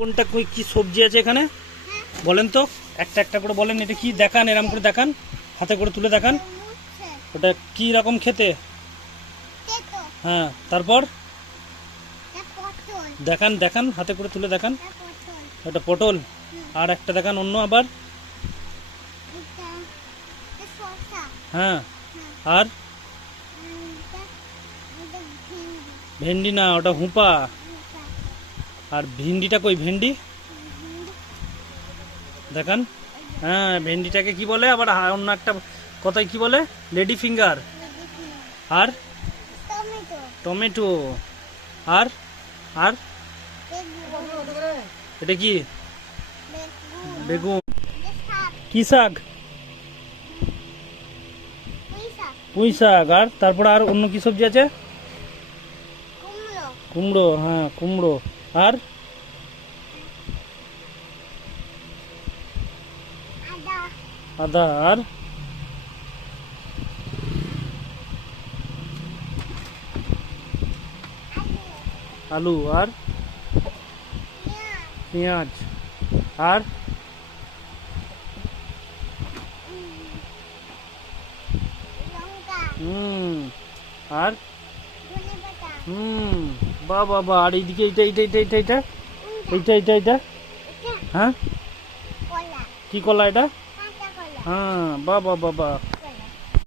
কোনটা কি সবজি আছে এখানে বলেন তো, একটা একটা করে বলেন। এটা কি দেখান, এরকম করে দেখান, হাতে করে তুলে দেখান। ওটা কি রকম খেতে? হ্যাঁ, তারপর দেখান দেখান, হাতে করে তুলে দেখান। এটা পটল। আর একটা দেখান অন্য আবার। হ্যাঁ, আর ভেন্ডি না, ওটা হুঁপা। আর ভিন্ডিটা কই? ভেন্ডি দেখান। হ্যাঁ, ভেন্ডিটাকে কি বলে আবার? অন্য একটা কথায় কি বলে? Lady finger. আর টমেটো। আর আর এটা কি? বেগুন। কি শাক? পুঁই শাক। আর তারপর আর অন্য কি সবজি আছে? কুমড়ো। হ্যাঁ, কুমড়ো। আর আদা। আর আলু। আর পেঁয়াজ। আর আর বাহ বাহ বাহ। আর এইদিকে এইটা এইটা এইটা এইটা এইটা এইটা এইটা এইটা হ্যাঁ, কি কলা এটা? হ্যাঁ, বাহ বাহ বাহ বাহ।